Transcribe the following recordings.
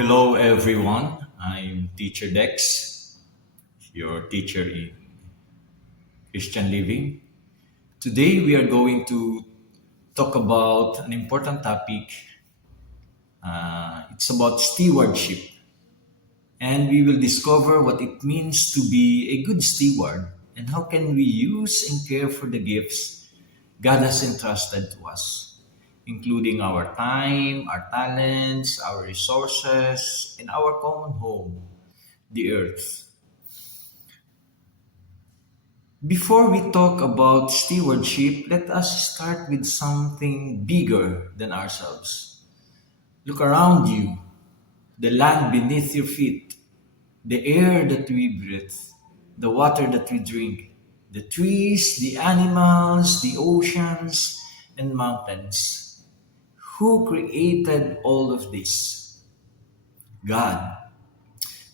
Hello, everyone. I'm Teacher Dex, your teacher in Christian Living. Today, we are going to talk about an important topic. It's about stewardship, and we will discover what it means to be a good steward and how can we use and care for the gifts God has entrusted to us, including our time, our talents, our resources, and our common home, the earth. Before we talk about stewardship, let us start with something bigger than ourselves. Look around you, the land beneath your feet, the air that we breathe, the water that we drink, the trees, the animals, the oceans, and mountains. Who created all of this? God.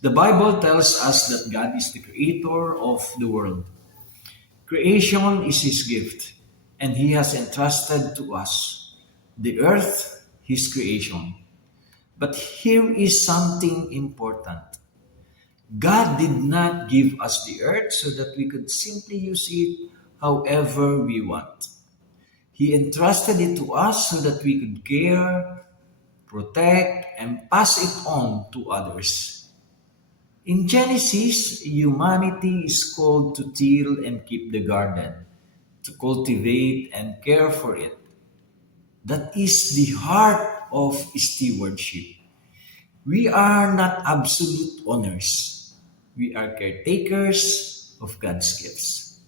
The Bible tells us that God is the creator of the world. Creation is His gift, and He has entrusted to us the earth, His creation. But here is something important. God did not give us the earth so that we could simply use it however we want. He entrusted it to us so that we could care, protect, and pass it on to others. In Genesis, humanity is called to till and keep the garden, to cultivate and care for it. That is the heart of stewardship. We are not absolute owners. We are caretakers of God's gifts.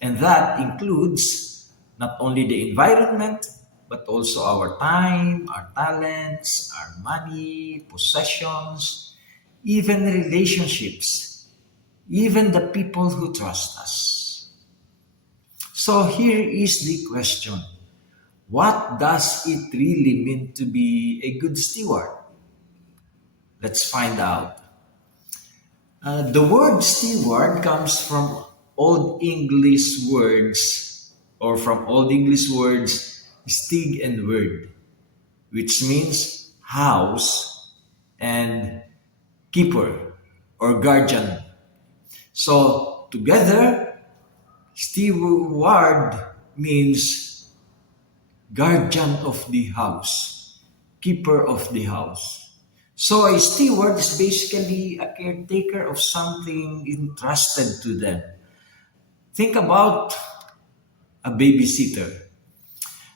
And that includes not only the environment, but also our time, our talents, our money, possessions, even relationships, even the people who trust us. So here is the question. What does it really mean to be a good steward? Let's find out. The word steward comes from Old English words or from Old English words stig and word, which means house and keeper or guardian. So together, steward means guardian of the house, keeper of the house. So a steward is basically a caretaker of something entrusted to them. Think about a babysitter.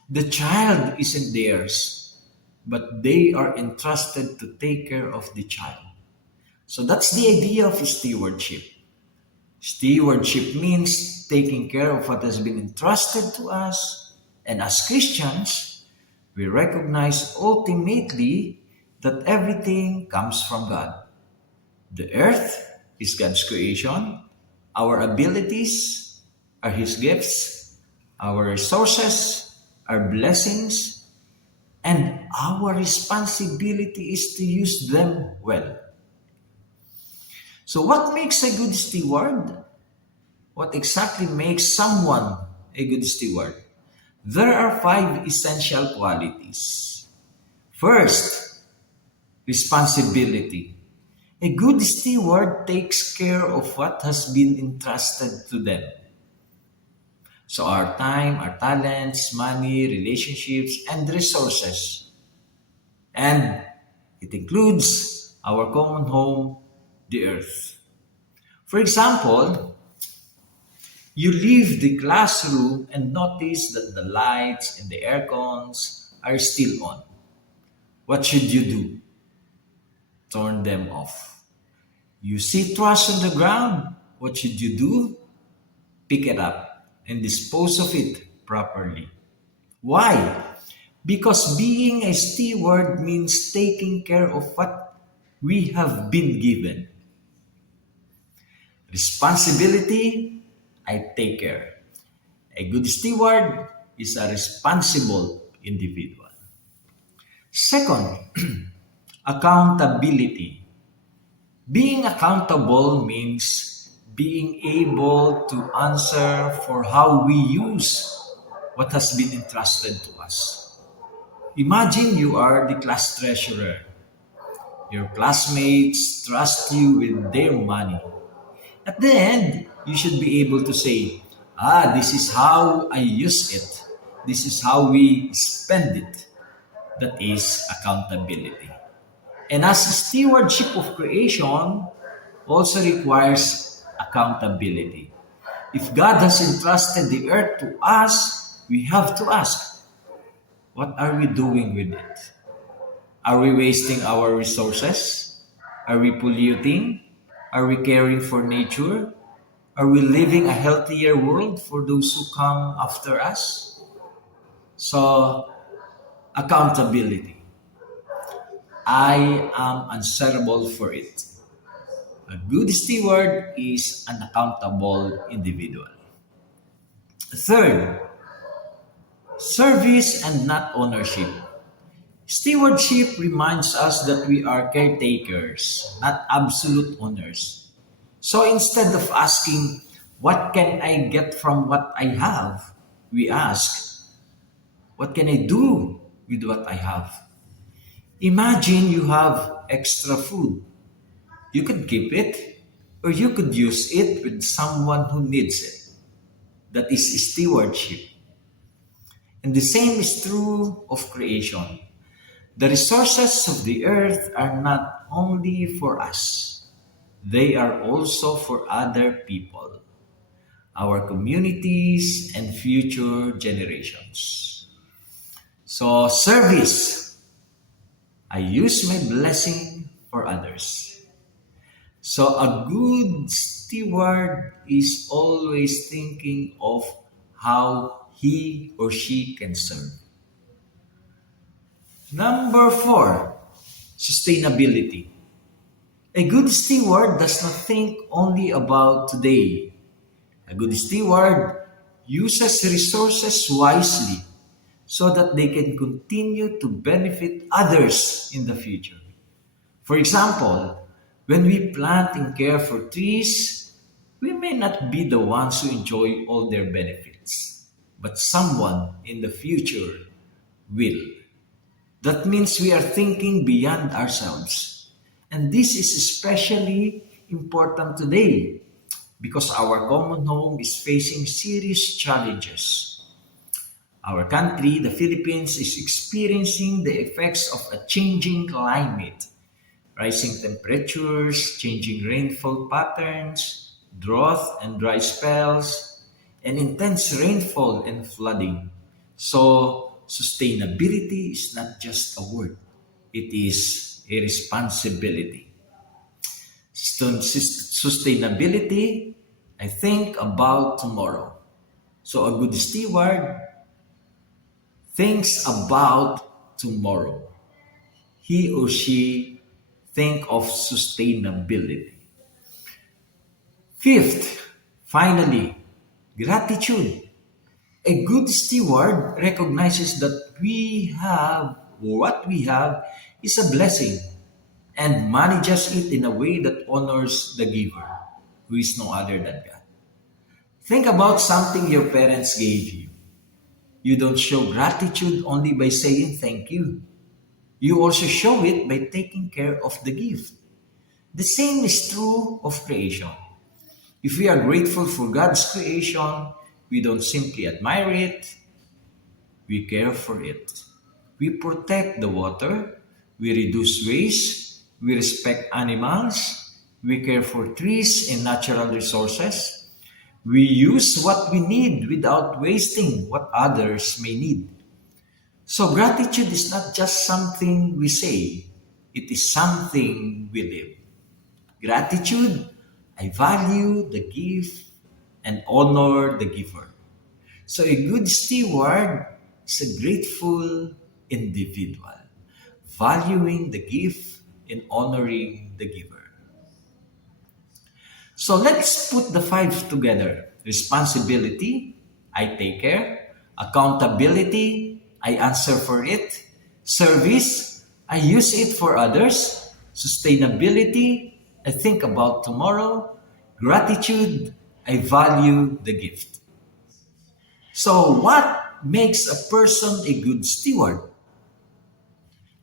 The child isn't theirs, but they are entrusted to take care of the child. So that's the idea of stewardship. Stewardship means taking care of what has been entrusted to us, and as Christians, we recognize ultimately that everything comes from God. The earth is God's creation, our abilities are His gifts, our resources are blessings, and our responsibility is to use them well. So, what makes a good steward? What exactly makes someone a good steward? There are 5 essential qualities. First, responsibility. A good steward takes care of what has been entrusted to them. So, our time, our talents, money, relationships, and resources. And it includes our common home, the earth. For example, you leave the classroom and notice that the lights and the air cons are still on. What should you do? Turn them off. You see trash on the ground. What should you do? Pick it up and dispose of it properly. Why? Because being a steward means taking care of what we have been given. Responsibility, I take care. A good steward is a responsible individual. Second, accountability. Being accountable means being able to answer for how we use what has been entrusted to us. Imagine you are the class treasurer. Your classmates trust you with their money. At the end, you should be able to say, this is how I use it. This is how we spend it. That is accountability. And as stewardship of creation also requires accountability. If God has entrusted the earth to us, we have to ask, what are we doing with it? Are we wasting our resources? Are we polluting? Are we caring for nature? Are we living a healthier world for those who come after us? So, accountability. I am answerable for it. A good steward is an accountable individual. Third, service and not ownership. Stewardship reminds us that we are caretakers, not absolute owners. So instead of asking, what can I get from what I have? We ask, what can I do with what I have? Imagine you have extra food. You could keep it, or you could use it with someone who needs it. That is stewardship. And the same is true of creation. The resources of the earth are not only for us, they are also for other people, our communities, and future generations. So, service. I use my blessing for others. So, a good steward is always thinking of how he or she can serve. Number four, sustainability. A good steward does not think only about today. A good steward uses resources wisely so that they can continue to benefit others in the future. For example, when we plant and care for trees, we may not be the ones who enjoy all their benefits, but someone in the future will. That means we are thinking beyond ourselves. And this is especially important today because our common home is facing serious challenges. Our country, the Philippines, is experiencing the effects of a changing climate, rising temperatures, changing rainfall patterns, drought and dry spells, and intense rainfall and flooding. So, sustainability is not just a word, it is a responsibility. Sustainability, I think about tomorrow. So, a good steward thinks about tomorrow. He or she think of sustainability. Fifth, finally, gratitude. A good steward recognizes that what we have is a blessing and manages it in a way that honors the giver, who is no other than God. Think about something your parents gave you. You don't show gratitude only by saying thank you. You also show it by taking care of the gift. The same is true of creation. If we are grateful for God's creation, we don't simply admire it, we care for it. We protect the water, we reduce waste, we respect animals, we care for trees and natural resources. We use what we need without wasting what others may need. So gratitude is not just something we say, it is something we live. Gratitude, I value the gift and honor the giver. So a good steward is a grateful individual, valuing the gift and honoring the giver. So let's put the five together. Responsibility, I take care. Accountability, I answer for it. Service, I use it for others. Sustainability, I think about tomorrow. Gratitude, I value the gift. So, what makes a person a good steward?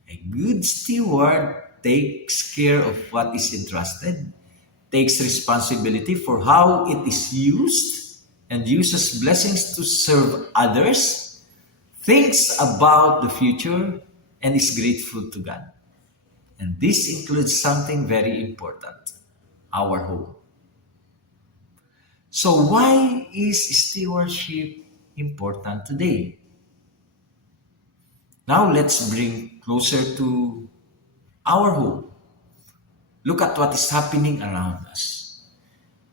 A good steward takes care of what is entrusted, takes responsibility for how it is used, and uses blessings to serve others, thinks about the future, and is grateful to God. And this includes something very important, our home. So, why is stewardship important today? Now, let's bring closer to our home. Look at what is happening around us.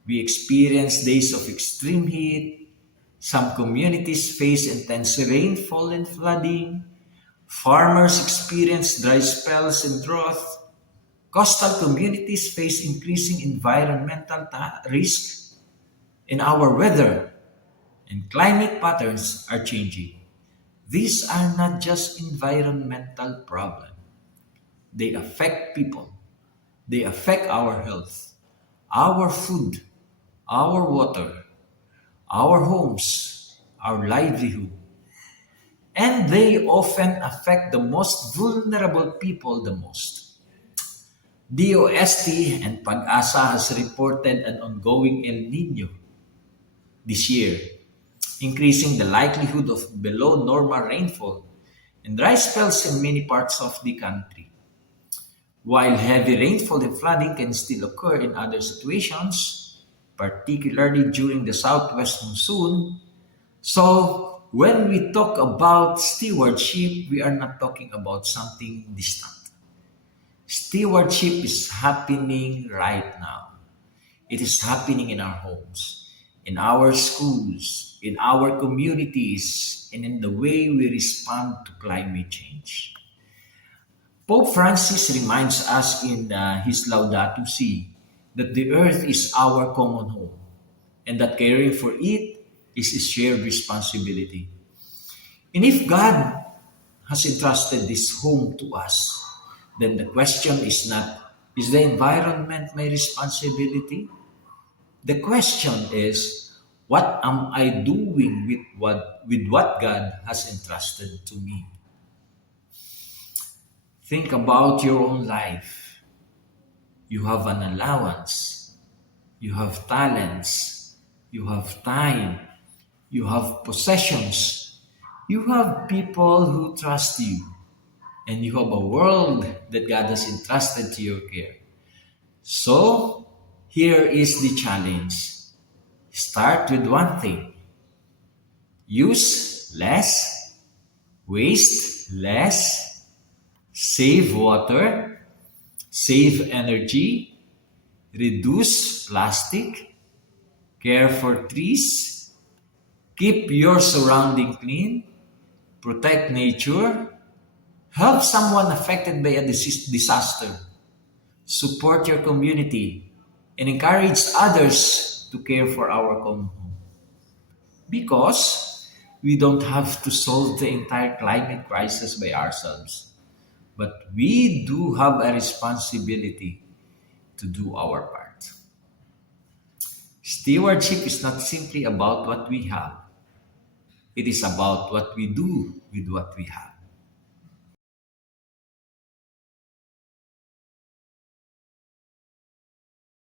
We experience days of extreme heat. Some communities face intense rainfall and flooding. Farmers experience dry spells and drought. Coastal communities face increasing environmental risk. In our weather and climate patterns are changing. These are not just environmental problems. They affect people. They affect our health, our food, our water, our homes, our livelihood. And they often affect the most vulnerable people the most. DOST and Pag-asa has reported an ongoing El Nino this year, increasing the likelihood of below normal rainfall and dry spells in many parts of the country. While heavy rainfall and flooding can still occur in other situations, particularly during the southwest monsoon, so when we talk about stewardship, we are not talking about something distant. Stewardship is happening right now. It is happening in our homes, in our schools, in our communities, and in the way we respond to climate change. Pope Francis reminds us in his Laudato Si that the earth is our common home and that caring for it is a shared responsibility. And if God has entrusted this home to us, then the question is not, is the environment my responsibility? The question is, what am I doing with what God has entrusted to me? Think about your own life. You have an allowance. You have talents. You have time. You have possessions. You have people who trust you. And you have a world that God has entrusted to your care. So, here is the challenge. Start with one thing. Use less, waste less, save water, save energy, reduce plastic, care for trees, keep your surrounding clean, protect nature, help someone affected by a disaster, support your community, and encourage others to care for our common home. Because we don't have to solve the entire climate crisis by ourselves, but we do have a responsibility to do our part. Stewardship is not simply about what we have, it is about what we do with what we have.